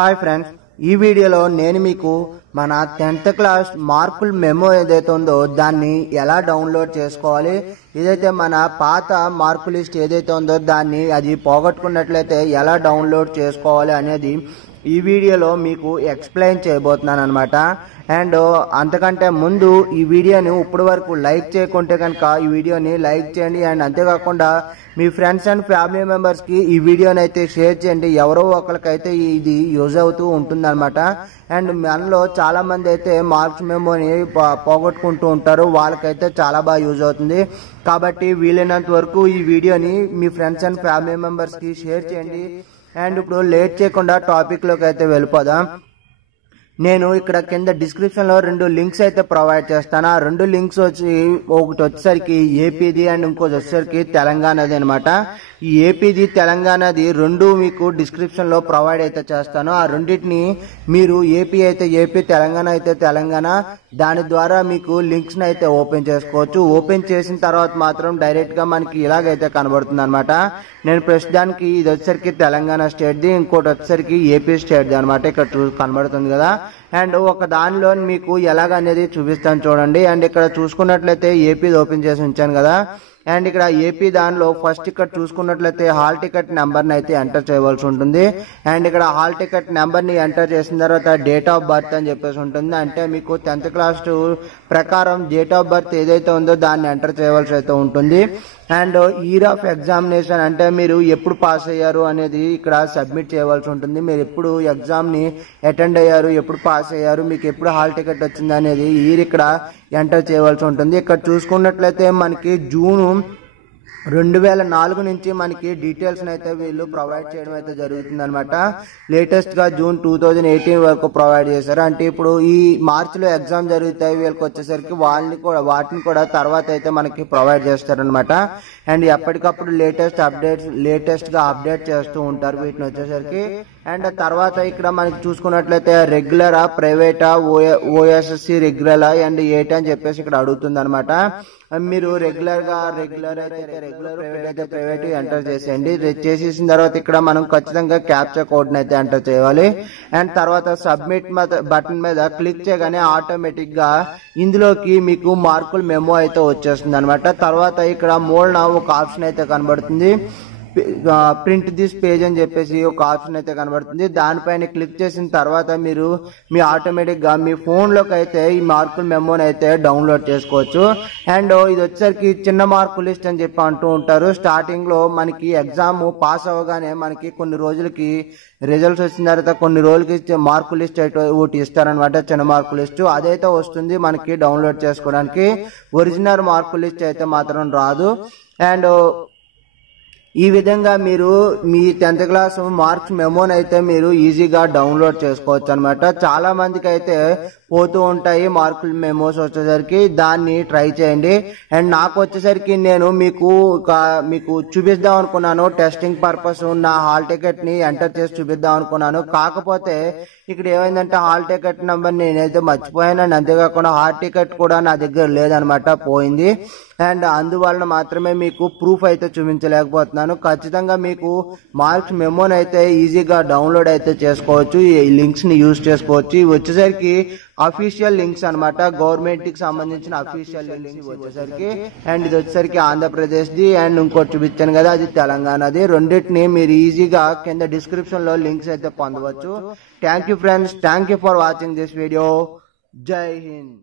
Hi friends, ఈ వీడియోలో నేను మీకు మన 10th క్లాస్ మార్కుల మెమో ఏదైతే ఉందో దాన్ని ఎలా డౌన్లోడ్ చేసుకోవాలి, ఏదైతే మన పాత మార్కు లిస్ట్ ఏదైతే ఉందో దాన్ని అది పోగొట్టుకున్నట్లయితే ఎలా డౌన్లోడ్ చేసుకోవాలి అనేది ఈ వీడియోలో మీకు ఎక్స్ప్లెయిన్ చేయబోతున్నాను అనమాట. అండ్ అంతకంటే ముందు ఈ వీడియోని ఇప్పటి వరకు లైక్ చేయకుంటే కనుక ఈ వీడియోని లైక్ చేయండి. అండ్ అంతేకాకుండా మీ ఫ్రెండ్స్ అండ్ ఫ్యామిలీ మెంబర్స్కి ఈ వీడియోని అయితే షేర్ చేయండి. ఎవరో ఒకరికైతే ఇది యూజ్ అవుతూ ఉంటుందన్నమాట. అండ్ మనలో చాలా మంది అయితే మార్క్స్ మెమోని పోగొట్టుకుంటూ ఉంటారు, వాళ్ళకైతే చాలా బాగా యూజ్ అవుతుంది. కాబట్టి వీలైనంత వరకు ఈ వీడియోని మీ ఫ్రెండ్స్ అండ్ ఫ్యామిలీ మెంబర్స్కి షేర్ చేయండి. అండ్ ఇప్పుడు లేట్ చేయకుండా టాపిక్లోకి అయితే వెళ్ళిపోదాం. నేను ఇక్కడ కింద డిస్క్రిప్షన్లో 2 లింక్స్ అయితే ప్రొవైడ్ చేస్తాను. ఆ 2 లింక్స్ ఒకటి వచ్చేసరికి ఏపీది అండ్ ఇంకోటి వచ్చేసరికి తెలంగాణది అనమాట. ఈ ఏపీది తెలంగాణది 2 మీకు డిస్క్రిప్షన్లో ప్రొవైడ్ అయితే చేస్తాను. ఆ రెండింటిని మీరు ఏపీ అయితే ఏపీ, తెలంగాణ అయితే తెలంగాణ, దాని ద్వారా మీకు లింక్స్ని అయితే ఓపెన్ చేసుకోవచ్చు. ఓపెన్ చేసిన తర్వాత మాత్రం డైరెక్ట్గా మనకి ఇలాగైతే కనబడుతుంది అనమాట. నేను ప్రస్తుతానికి ఇది వచ్చేసరికి తెలంగాణ స్టేట్ది, ఇంకోటి వచ్చేసరికి ఏపీ స్టేట్ది అనమాట. ఇక్కడ కనబడుతుంది కదా. అండ్ ఒక దానిలో మీకు ఎలాగనేది చూపిస్తాను చూడండి. అండ్ ఇక్కడ చూసుకున్నట్లయితే ఏపీది ఓపెన్ చేసి ఉంచాను కదా. అండ్ ఇక్కడ ఏపీ దానిలో ఫస్ట్ ఇక్కడ చూసుకున్నట్లయితే హాల్ టికెట్ నెంబర్ని అయితే ఎంటర్ చేయవలసి ఉంటుంది. అండ్ ఇక్కడ హాల్ టికెట్ నెంబర్ని ఎంటర్ చేసిన తర్వాత డేట్ ఆఫ్ బర్త్ అని చెప్పేసి ఉంటుంది. అంటే మీకు 10th క్లాస్ ప్రకారం డేట్ ఆఫ్ బర్త్ ఏదైతే ఉందో దాన్ని ఎంటర్ చేయవలసి అయితే ఉంటుంది. అండ్ ఇయర్ ఆఫ్ ఎగ్జామినేషన్ అంటే మీరు ఎప్పుడు పాస్ అయ్యారు అనేది ఇక్కడ సబ్మిట్ చేయవలసి ఉంటుంది. మీరు ఎప్పుడు ఎగ్జామ్ని అటెండ్ అయ్యారు, ఎప్పుడు పాస్ అయ్యారు, మీకు ఎప్పుడు హాల్ టికెట్ వచ్చింది అనేది ఇయర్ ఇక్కడ ఎంటర్ చేయవలసి ఉంటుంది. ఇక్కడ చూసుకున్నట్లయితే మనకి జూన్ 2004 నుంచి మనకి డీటెయిల్స్ అయితే వీళ్ళు ప్రొవైడ్ చేయడం అయితే జరుగుతుంది అనమాట. లేటెస్ట్ గా జూన్ 2018 వరకు ప్రొవైడ్ చేశారు. అంటే ఇప్పుడు ఈ మార్చిలో ఎగ్జామ్ జరుగుతాయి, వీళ్ళకి వచ్చేసరికి వాటిని కూడా తర్వాత అయితే మనకి ప్రొవైడ్ చేస్తారనమాట. అండ్ ఎప్పటికప్పుడు లేటెస్ట్ గా అప్డేట్ చేస్తూ ఉంటారు వీటిని వచ్చేసరికి. అండ్ తర్వాత ఇక్కడ మనకి చూసుకున్నట్లయితే రెగ్యులరా, ప్రైవేటా, ఓఎస్ఎస్సి రెగ్యులరా అండ్ ఏటా అని చెప్పేసి ఇక్కడ అడుగుతుంది అనమాట. మీరు రెగ్యులర్ అయితే రెగ్యులర్, ప్రైవేట్ అయితే ప్రైవేట్ ఎంటర్ చేసేయండి. చేసేసిన తర్వాత ఇక్కడ మనం ఖచ్చితంగా క్యాప్చా కోడ్ అయితే ఎంటర్ చేయాలి. అండ్ తర్వాత సబ్మిట్ బటన్ మీద క్లిక్ చేయగానే ఆటోమేటిక్ గా ఇందులోకి మీకు మార్కుల మెమో అయితే వచ్చేస్తుంది అనమాట. తర్వాత ఇక్కడ మోడ్న ఒక ఆప్షన్ అయితే కనబడుతుంది, ప్రింట్ దిస్ పేజ్ అని చెప్పేసి ఒక ఆప్షన్ అయితే కనబడుతుంది. దానిపైన క్లిక్ చేసిన తర్వాత మీరు మీ ఆటోమేటిక్ గా మీ ఫోన్ లోకి అయితే ఈ మార్కుల మెమోని అయితే డౌన్లోడ్ చేసుకోవచ్చు. అండ్ ఇది వచ్చేసరికి చిన్న మార్కు లిస్ట్ అని చెప్పి అంటూ ఉంటారు. స్టార్టింగ్ లో మనకి ఎగ్జామ్ పాస్ అవ్వగానే మనకి కొన్ని రోజులకి రిజల్ట్స్ వచ్చిన తర్వాత కొన్ని రోజులకి మార్కు లిస్ట్ అయితే ఒకటి ఇస్తారనమాట, చిన్న మార్కు లిస్ట్. అదైతే వస్తుంది మనకి డౌన్లోడ్ చేసుకోవడానికి. ఒరిజినల్ మార్కు లిస్ట్ అయితే మాత్రం రాదు. అండ్ ఈ విధంగా మీరు మీ 10th క్లాస్ మార్క్స్ మెమోని అయితే మీరు ఈజీగా డౌన్లోడ్ చేసుకోవచ్చు అనమాట. చాలా మందికి అయితే పోతూ ఉంటాయి మార్కుల మెమోస్ వచ్చేసరికి, దాన్ని ట్రై చేయండి. అండ్ నాకు వచ్చేసరికి నేను మీకు చూపిద్దాం అనుకున్నాను, టెస్టింగ్ పర్పస్ నా హాల్ టికెట్ ని ఎంటర్ చేసి చూపిద్దాం అనుకున్నాను. కాకపోతే ఇక్కడ ఏమైందంటే హాల్ టికెట్ నెంబర్ నేనైతే మర్చిపోయాను. అండ్ అంతేకాకుండా హాల్ టికెట్ కూడా నా దగ్గర లేదనమాట, పోయింది. అండ్ అందువలన మాత్రమే మీకు ప్రూఫ్ అయితే చూపించలేకపోతున్నాను. ఖచ్చితంగా మీకు మార్క్స్ మెమోని అయితే ఈజీగా డౌన్లోడ్ అయితే చేసుకోవచ్చు, ఈ లింక్స్ ని యూజ్ చేసుకోవచ్చు. ఇవి వచ్చేసరికి అఫీషియల్ లింక్స్ అనమాట, గవర్నమెంట్ కి సంబంధించిన అఫీషియల్ లింక్స్ వచ్చేసరికి. అండ్ ఇది వచ్చేసరికి ఆంధ్రప్రదేశ్ ది, అండ్ ఇంకోటి చూపించాను కదా అది తెలంగాణది. రెండింటిని మీరు ఈజీగా కింద డిస్క్రిప్షన్ లో లింక్స్ అయితే పొందవచ్చు. Thank you friends, thank you for watching this video. జై హింద్.